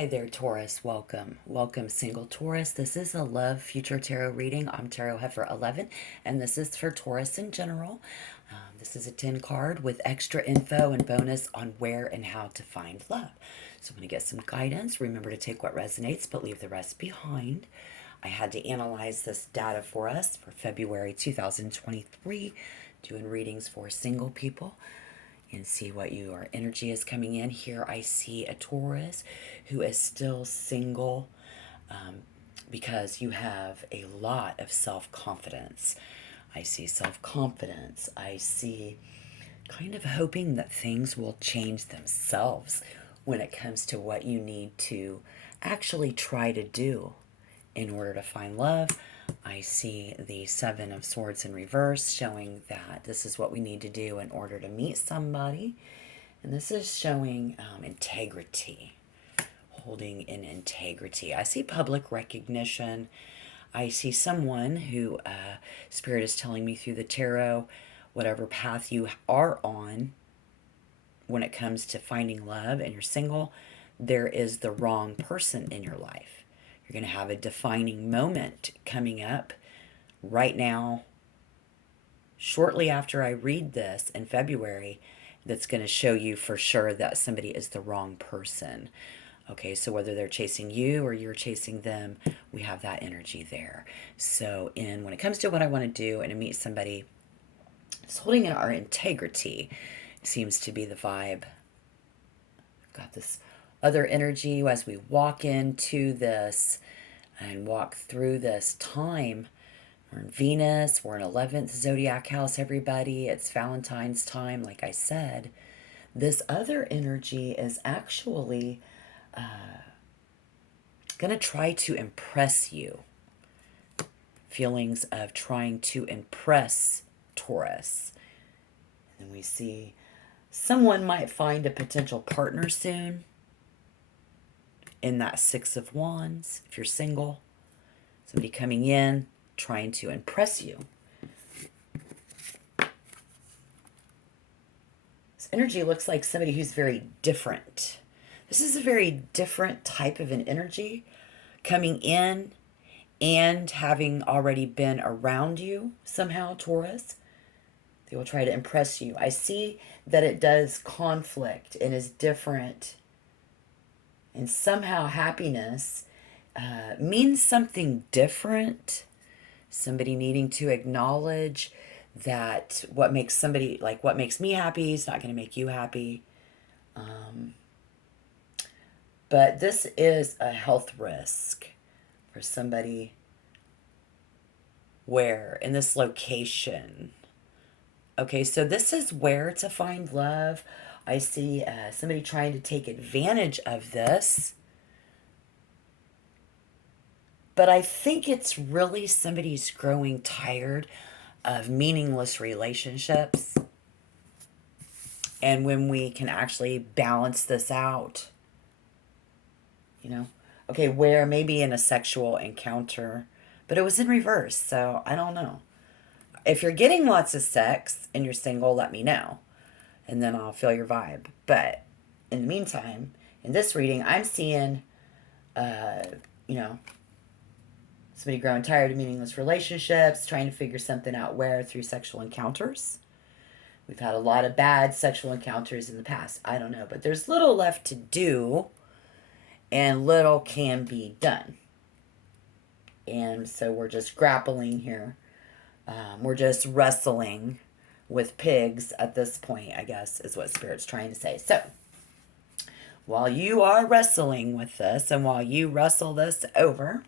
Hi there, Taurus. Welcome. Welcome, single Taurus. This is a love future tarot reading. I'm Tarot Heifer 11, and this is for Taurus in general. This is a 10 card with extra info and bonus on where and how to find love. So I'm going to get some guidance. Remember to take what resonates, but leave the rest behind. I had to analyze this data for us for February 2023, doing readings for single people and see what your energy is coming in. Here I see a Taurus who is still single because you have a lot of self-confidence. I see self-confidence. I see kind of hoping that things will change themselves when it comes to what you need to actually try to do in order to find love. I see the Seven of Swords in reverse, showing that this is what we need to do in order to meet somebody. And this is showing integrity, holding in integrity. I see public recognition. I see someone who Spirit is telling me through the tarot, whatever path you are on when it comes to finding love and you're single, there is the wrong person in your life. You're going to have a defining moment coming up right now, shortly after I read this in February, that's going to show you for sure that somebody is the wrong person. Okay, so whether they're chasing you or you're chasing them, we have that energy there. So when it comes to what I want to do and to meet somebody, it's holding in our integrity seems to be the vibe. Got this other energy as we walk into this and walk through this time. We're in Venus. We're in 11th zodiac house, everybody. It's Valentine's time, like I said. This other energy is actually going to try to impress you. Feelings of trying to impress Taurus. And we see someone might find a potential partner soon in that Six of Wands, if you're single. Somebody coming in, trying to impress you. This energy looks like somebody who's very different. This is a very different type of an energy coming in and having already been around you somehow, Taurus. They will try to impress you. I see that it does conflict and is different. And somehow happiness means something different. Somebody needing to acknowledge that what makes somebody, like what makes me happy is not going to make you happy. But this is a health risk for somebody where in this location. Okay, so this is where to find love. I see somebody trying to take advantage of this. But I think it's really somebody's growing tired of meaningless relationships. And when we can actually balance this out, okay, where maybe in a sexual encounter, but it was in reverse, so I don't know. If you're getting lots of sex and you're single, let me know, and then I'll feel your vibe. But in the meantime, in this reading, I'm seeing, somebody growing tired of meaningless relationships, trying to figure something out where through sexual encounters. We've had a lot of bad sexual encounters in the past. I don't know, but there's little left to do and little can be done. And so we're just grappling here. We're just wrestling with pigs at this point, I guess, is what Spirit's trying to say. So while you are wrestling with this and while you wrestle this over,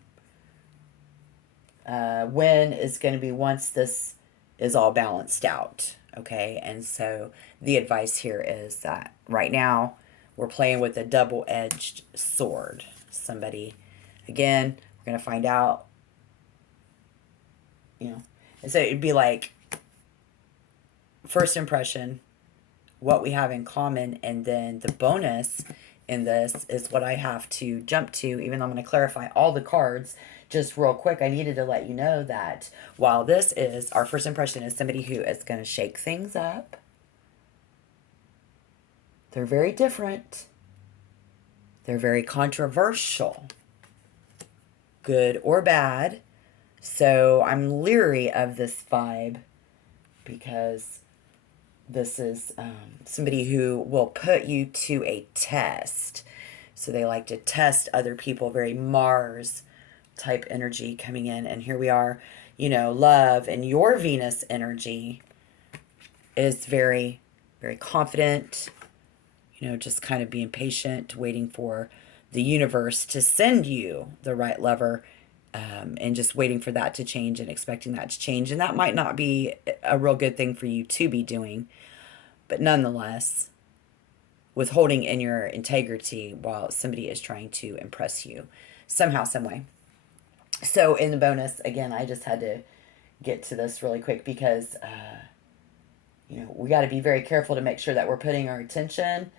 when is going to be once this is all balanced out, okay? And so the advice here is that right now we're playing with a double-edged sword. Somebody, again, we're going to find out, and so it'd be like first impression, what we have in common, and then the bonus in this is what I have to jump to, even though I'm going to clarify all the cards just real quick. I needed to let you know that while this is our first impression is somebody who is going to shake things up, they're very different. They're very controversial, good or bad. So I'm leery of this vibe because this is somebody who will put you to a test. So they like to test other people, very Mars type energy coming in. And here we are, you know, love, and your Venus energy is very, very confident, you know, just kind of being patient, waiting for the universe to send you the right lover, and just waiting for that to change and expecting that to change. And that might not be a real good thing for you to be doing, but nonetheless, withholding in your integrity while somebody is trying to impress you somehow, some way. So in the bonus, again, I just had to get to this really quick because, you know, we got to be very careful to make sure that we're putting our attention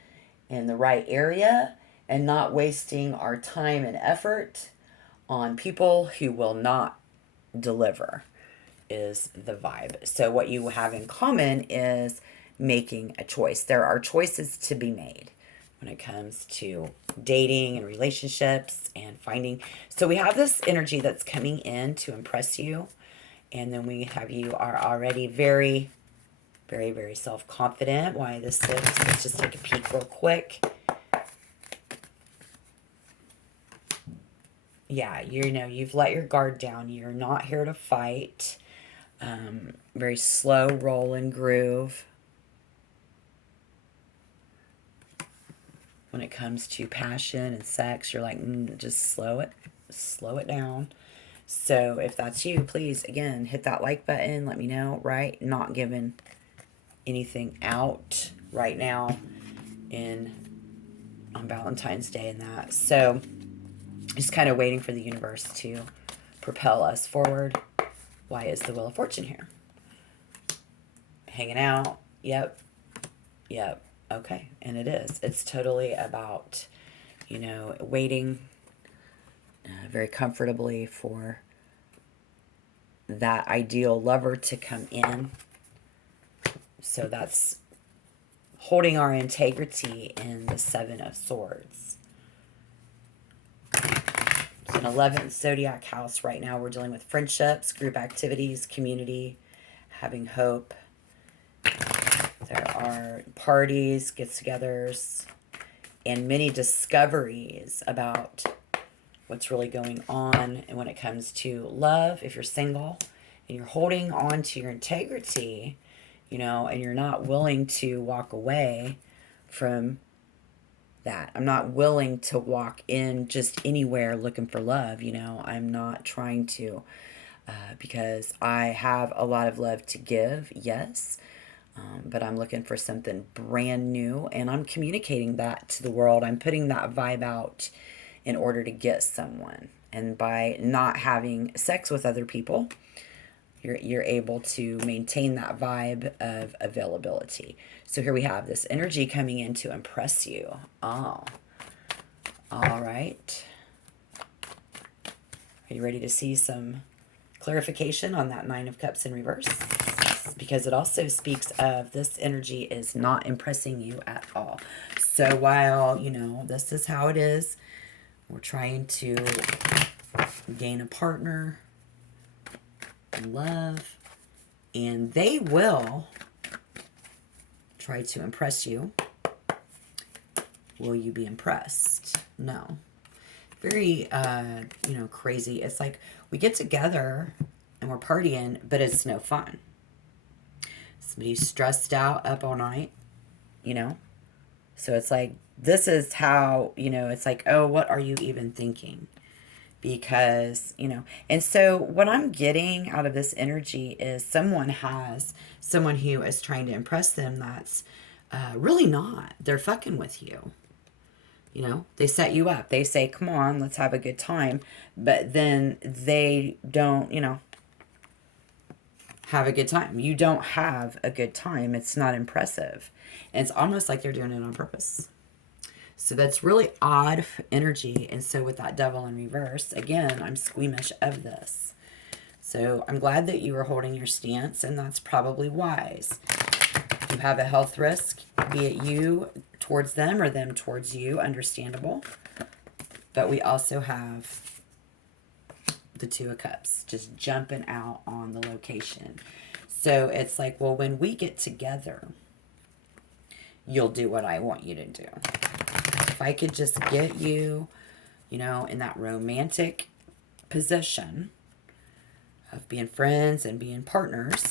in the right area and not wasting our time and effort on people who will not deliver, is the vibe. So what you have in common is making a choice. There are choices to be made when it comes to dating and relationships and finding. So we have this energy that's coming in to impress you. And then we have you are already very, very, very self-confident. Why the 6? Let's just take a peek real quick. Yeah, you know, you've let your guard down. You're not here to fight. Very slow roll and groove. When it comes to passion and sex, you're like, just slow it down. So if that's you, please, again, hit that like button. Let me know, right? Not giving anything out right now on Valentine's Day and that. So just kind of waiting for the universe to propel us forward. Why is the Wheel of Fortune here? Hanging out. Yep. Okay. And it is. It's totally about, you know, waiting very comfortably for that ideal lover to come in. So that's holding our integrity in the 7 of Swords. It's an 11th zodiac house right now. We're dealing with friendships, group activities, community, having hope. There are parties, get-togethers, and many discoveries about what's really going on. And when it comes to love, if you're single and you're holding on to your integrity, you know, and you're not willing to walk away from that. I'm not willing to walk in just anywhere looking for love, you know. I'm not trying to, because I have a lot of love to give, yes. But I'm looking for something brand new, and I'm communicating that to the world. I'm putting that vibe out in order to get someone. And by not having sex with other people, you're able to maintain that vibe of availability. So here we have this energy coming in to impress you. Oh, all right. Are you ready to see some clarification on that 9 of Cups in reverse? Because it also speaks of this energy is not impressing you at all. So while, you know, this is how it is, we're trying to gain a partner, love, and they will try to impress you. Will you be impressed? No. Very, you know, crazy. It's like we get together and we're partying, but it's no fun. Somebody's stressed out, up all night, you know? So it's like, this is how, you know, it's like, oh, what are you even thinking? Because, you know, and so what I'm getting out of this energy is someone who is trying to impress them that's really not. They're fucking with you. You know, they set you up. They say, come on, let's have a good time. But then they don't, you know, have a good time. You don't have a good time. It's not impressive. And it's almost like they're doing it on purpose. So that's really odd energy. And so with that Devil in reverse, again, I'm squeamish of this. So I'm glad that you were holding your stance, and that's probably wise. You have a health risk, be it you towards them or them towards you, understandable. But we also have the Two of Cups just jumping out on the location. So it's like, well, when we get together, you'll do what I want you to do. If I could just get you, you know, in that romantic position of being friends and being partners,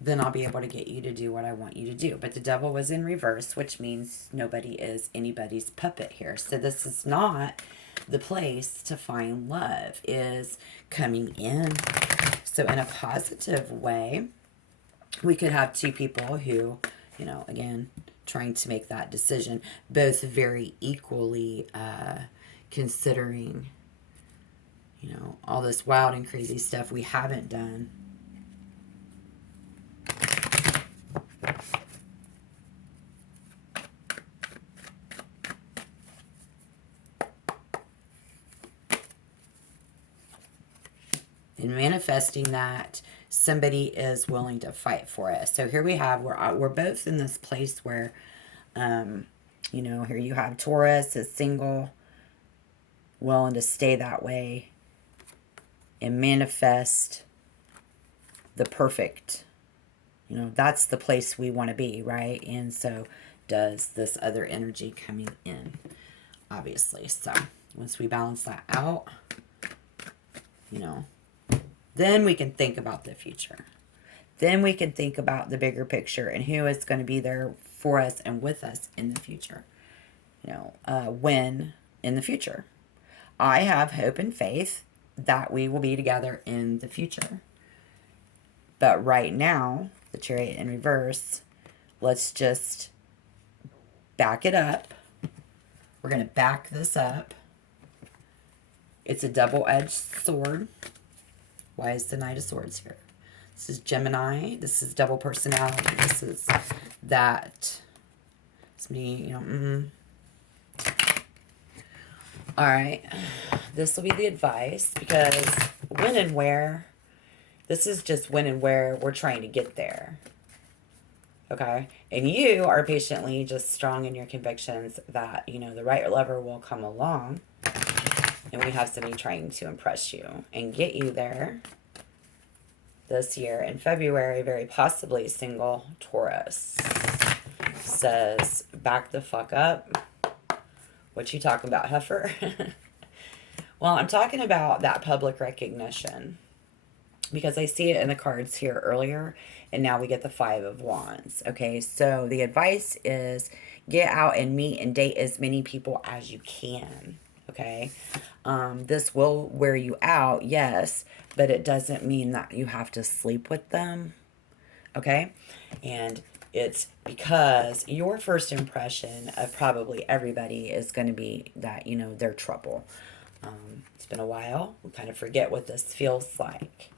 then I'll be able to get you to do what I want you to do. But the Devil was in reverse, which means nobody is anybody's puppet here. So this is not the place to find love, is coming in. So in a positive way, we could have two people who, you know, again, trying to make that decision, both very equally considering, you know, all this wild and crazy stuff we haven't done. And manifesting that somebody is willing to fight for us. So here we have, we're both in this place where, you know, here you have Taurus is single, willing to stay that way and manifest the perfect. You know, that's the place we want to be, right? And so does this other energy coming in, obviously. So once we balance that out, you know, then we can think about the future. Then we can think about the bigger picture and who is going to be there for us and with us in the future. You know, when in the future. I have hope and faith that we will be together in the future. But right now, the Chariot in reverse, let's just back it up. We're going to back this up. It's a double-edged sword. Why is the Knight of Swords here? This is Gemini. This is double personality. This is that. It's me, you know. All right. This will be the advice, because when and where, this is just when and where we're trying to get there. Okay? And you are patiently just strong in your convictions that, you know, the right lover will come along. And we have somebody trying to impress you and get you there this year in February, very possibly single Taurus. Says, back the fuck up. What you talking about, heifer? Well, I'm talking about that public recognition, because I see it in the cards here earlier, and now we get the Five of Wands. Okay, so the advice is get out and meet and date as many people as you can. Okay, this will wear you out, yes, but it doesn't mean that you have to sleep with them. Okay, and it's because your first impression of probably everybody is going to be that, you know, they're trouble. It's been a while. We kind of forget what this feels like.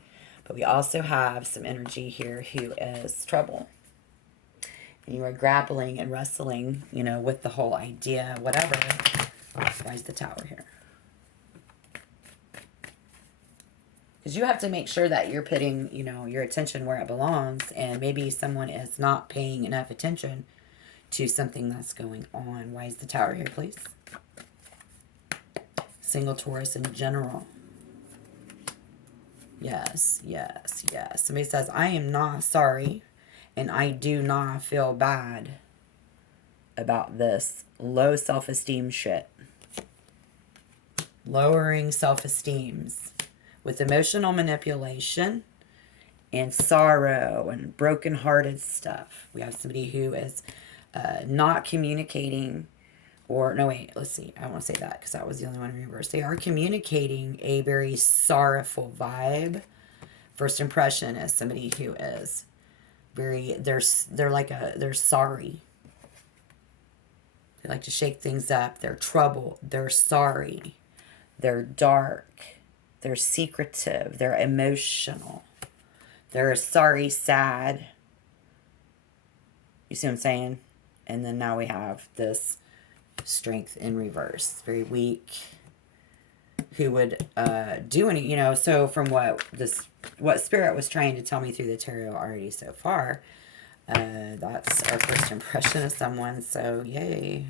But we also have some energy here who is trouble. And you are grappling and wrestling, you know, with the whole idea, whatever. Why is the Tower here? Because you have to make sure that you're putting, you know, your attention where it belongs. And maybe someone is not paying enough attention to something that's going on. Why is the Tower here, please? Single Taurus in general. Yes, yes, yes. Somebody says, I am not sorry, and I do not feel bad about this low self-esteem shit. Lowering self-esteems with emotional manipulation and sorrow and broken-hearted stuff. We have somebody who is not communicating. Or, no, wait, let's see. I won't say that because that was the only one in reverse. They are communicating a very sorrowful vibe. First impression is somebody who is very, they're sorry. They like to shake things up. They're troubled. They're sorry. They're dark. They're secretive. They're emotional. They're sorry, sad. You see what I'm saying? And then now we have this Strength in reverse, very weak, who would do any, you know. So from what Spirit was trying to tell me through the tarot already so far, That's our first impression of someone, so yay.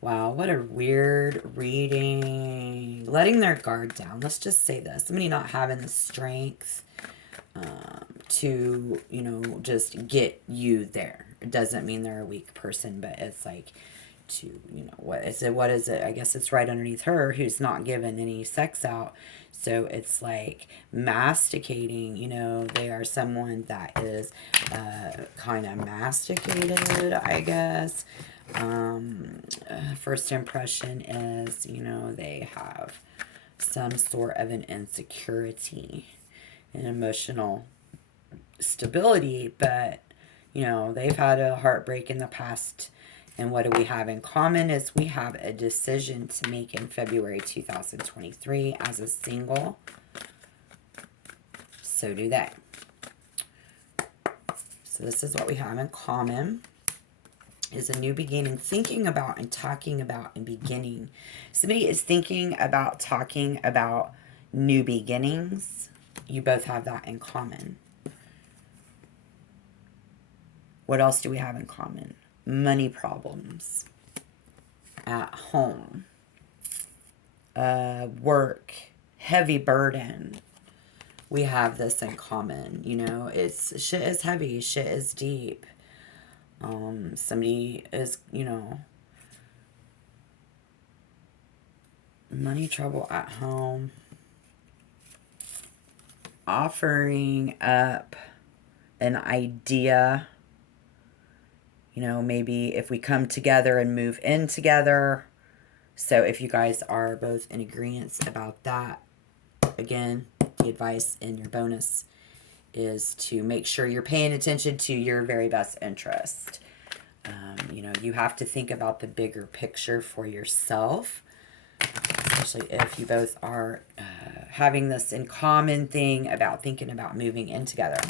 Wow, what a weird reading. Letting their guard down. Let's just say this. Somebody not having the strength to, you know, just get you there. It doesn't mean they're a weak person, but it's like to, you know, what is it? What is it? I guess it's right underneath her who's not given any sex out. So it's like masticating, you know, they are someone that is kind of masticated, I guess. First impression is, you know, they have some sort of an insecurity and emotional stability, but, you know, they've had a heartbreak in the past. And what do we have in common is we have a decision to make in February 2023 as a single. So do they. So this is what we have in common. Is a new beginning, thinking about and talking about and beginning. Somebody is thinking about talking about new beginnings. You both have that in common. What else do we have in common? Money problems at home, work, heavy burden. We have this in common. You know, it's shit is heavy, shit is deep. Somebody is, you know, money trouble at home, offering up an idea. You know, maybe if we come together and move in together. So if you guys are both in agreement about that, again, the advice in your bonus is to make sure you're paying attention to your very best interest. You know, you have to think about the bigger picture for yourself, especially if you both are having this in common thing about thinking about moving in together.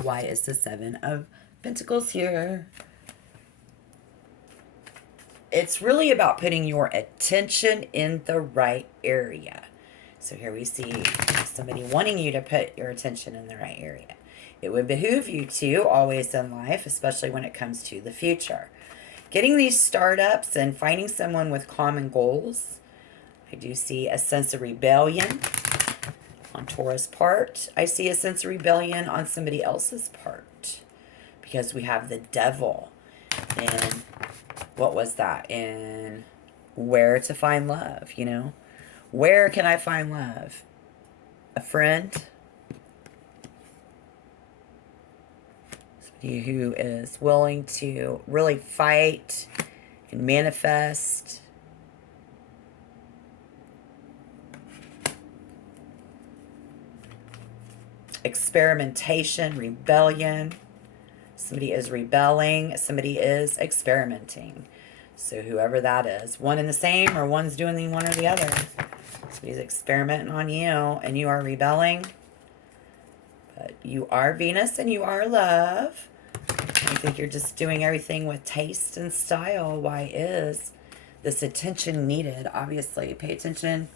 Why is the Seven of Pentacles here? It's really about putting your attention in the right area. So here we see somebody wanting you to put your attention in the right area. It would behoove you to always in life, especially when it comes to the future. Getting these startups and finding someone with common goals. I do see a sense of rebellion on Taurus' part. I see a sense of rebellion on somebody else's part. Because we have the devil. And what was that? In where to find love, you know? Where can I find love? A friend? Somebody who is willing to really fight and manifest. Experimentation, rebellion. Somebody is rebelling. Somebody is experimenting. So whoever that is. One and the same, or one's doing the one or the other. Somebody's experimenting on you and you are rebelling. But you are Venus and you are love. I think you're just doing everything with taste and style. Why is this attention needed? Obviously, pay attention.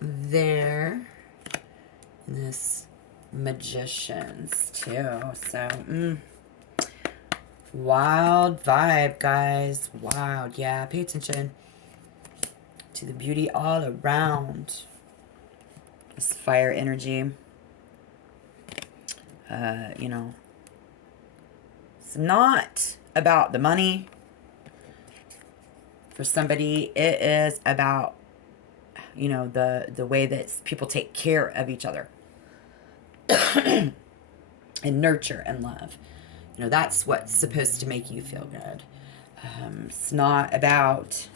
There. And this Magicians too. So, wild vibe, guys. Wild. Yeah, pay attention to the beauty all around. This fire energy. You know, it's not about the money. For somebody, it is about, you know, the way that people take care of each other. And nurture and love. You know, that's what's supposed to make you feel good. It's not about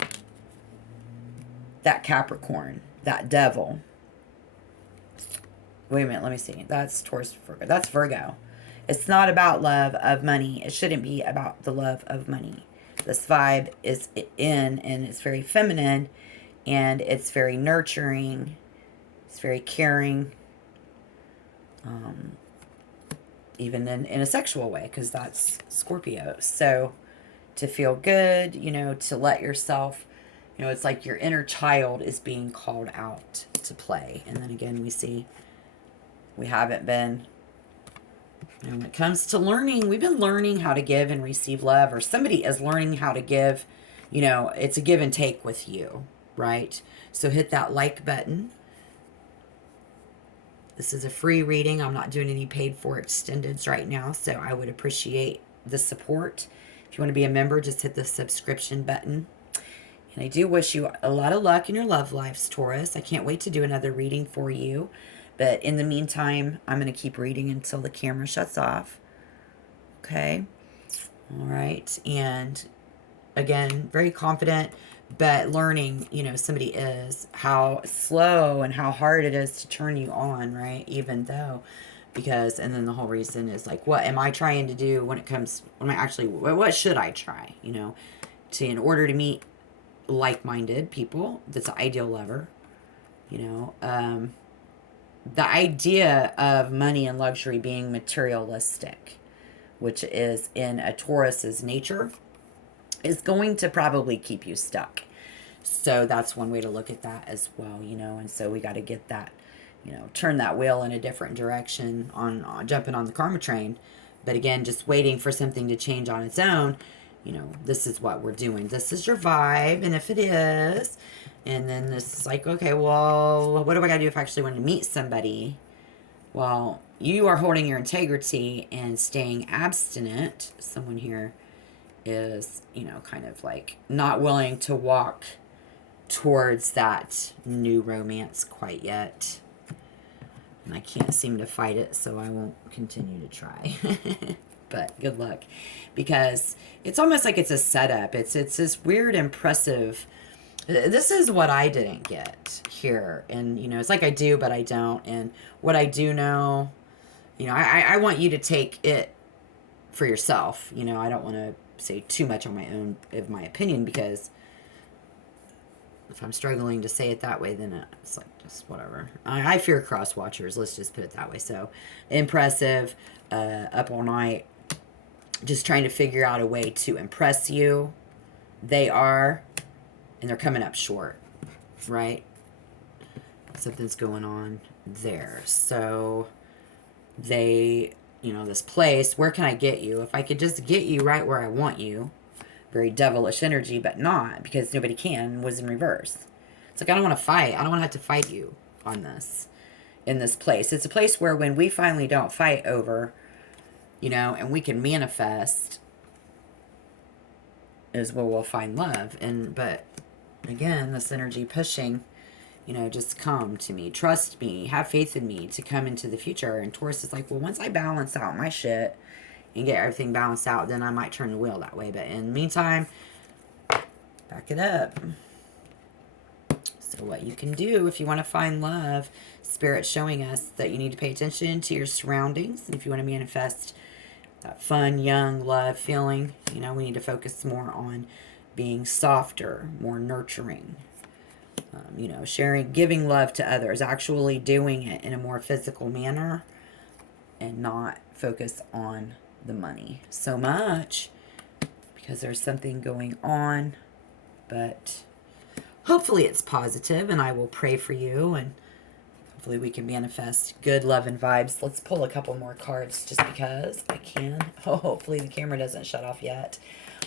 that Capricorn, that devil. Wait a minute, let me see. That's Taurus, Virgo. That's Virgo. It's not about love of money. It shouldn't be about the love of money. This vibe is in, and it's very feminine, and it's very nurturing. It's very caring. Even in a sexual way, because that's Scorpio. So to feel good, you know, to let yourself, you know, it's like your inner child is being called out to play. And then again, we see We haven't been. And when it comes to learning, we've been learning how to give and receive love, or somebody is learning how to give. You know, it's a give and take with you, right? So hit that like button. This is a free reading. I'm not doing any paid for extendeds right now, so I would appreciate the support. If you want to be a member, just hit the subscription button. And I do wish you a lot of luck in your love lives, Taurus. I can't wait to do another reading for you. But in the meantime, I'm going to keep reading until the camera shuts off. Okay. All right. And again, very confident, but learning, you know, somebody is, how slow and how hard it is to turn you on, right? Even though, because, and then the whole reason is like, what am I trying to do when it comes, when I actually, what should I try, you know, to, in order to meet like-minded people, that's the ideal lover, you know, the idea of money and luxury being materialistic, which is in a Taurus's nature, is going to probably keep you stuck. So that's one way to look at that as well, you know. And so we got to get that, you know, turn that wheel in a different direction on jumping on the karma train. But again, just waiting for something to change on its own, you know, this is what we're doing. This is your vibe. And if it is, and then this is like, okay, well, what do I got to do if I actually want to meet somebody? Well, you are holding your integrity and staying abstinent. Someone here is, you know, kind of like not willing to walk towards that new romance quite yet. And I can't seem to fight it, so I won't continue to try. But good luck. Because it's almost like it's a setup. It's this weird, impressive. This is what I didn't get here. And, you know, it's like I do, but I don't. And what I do know, you know, I want you to take it for yourself. You know, I don't want to say too much on my own of my opinion, because if I'm struggling to say it that way, then it's like just whatever. I fear cross watchers. Let's just put it that way. So impressive, up all night, just trying to figure out a way to impress you. They are, and they're coming up short, right? Something's going on there. So they, you know, this place, where can I get you? If I could just get you right where I want you. Very devilish energy, but not, because nobody can, was in reverse. It's like, I don't want to fight. I don't want to have to fight you on this, in this place. It's a place where when we finally don't fight over, you know, and we can manifest, is where we'll find love. And, but again, this energy pushing, you know, just come to me, trust me, have faith in me to come into the future. And Taurus is like, well, once I balance out my shit and get everything balanced out, then I might turn the wheel that way. But in the meantime, back it up. So what you can do if you want to find love, Spirit's showing us that you need to pay attention to your surroundings. And if you want to manifest that fun, young love feeling, you know, we need to focus more on being softer, more nurturing. You know, sharing, giving love to others, actually doing it in a more physical manner, and not focus on the money so much, because there's something going on. But hopefully it's positive, and I will pray for you, and hopefully we can manifest good love and vibes. Let's pull a couple more cards just because I can. Oh, hopefully the camera doesn't shut off yet.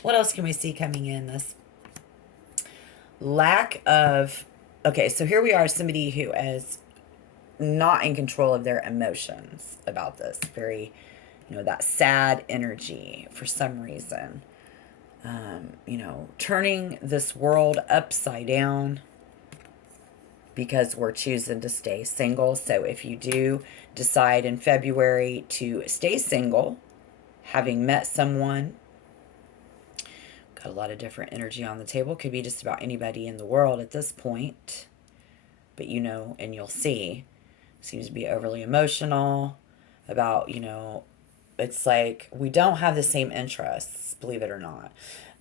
What else can we see coming in? This lack of, okay, so here we are, somebody who is not in control of their emotions about this. Very, you know, that sad energy for some reason. You know, turning this world upside down because we're choosing to stay single. So if you do decide in February to stay single, having met someone, got a lot of different energy on the table. Could be just about anybody in the world at this point. But you know, and you'll see, seems to be overly emotional about, you know, it's like we don't have the same interests, believe it or not.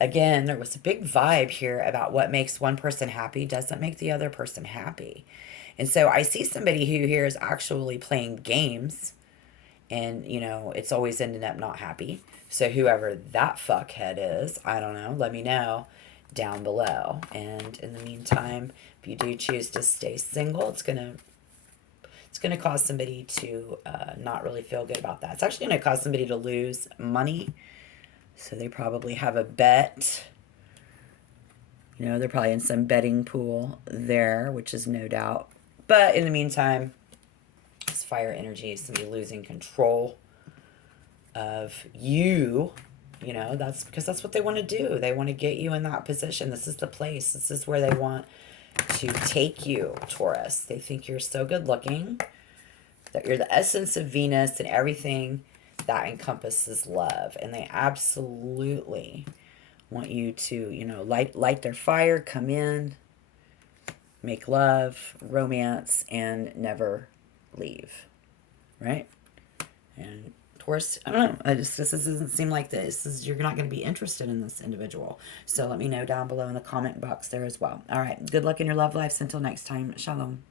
Again, there was a big vibe here about what makes one person happy doesn't make the other person happy. And so I see somebody who here is actually playing games, and, you know, it's always ending up not happy. So whoever that fuckhead is, I don't know, let me know down below. And in the meantime, if you do choose to stay single, it's It's going to cause somebody to not really feel good about that. It's actually going to cause somebody to lose money. So they probably have a bet. You know, they're probably in some betting pool there, which is no doubt. But in the meantime, this fire energy is somebody losing control of you. You know, that's because that's what they want to do. They want to get you in that position. This is the place. This is where they want to take you, Taurus. They think you're so good looking, that you're the essence of Venus and everything that encompasses love. And they absolutely want you to, you know, light their fire, come in, make love, romance, and never leave. Right? And Taurus, I don't know. This doesn't seem like you're not going to be interested in this individual. So let me know down below in the comment box there as well. All right. Good luck in your love lives. Until next time. Shalom.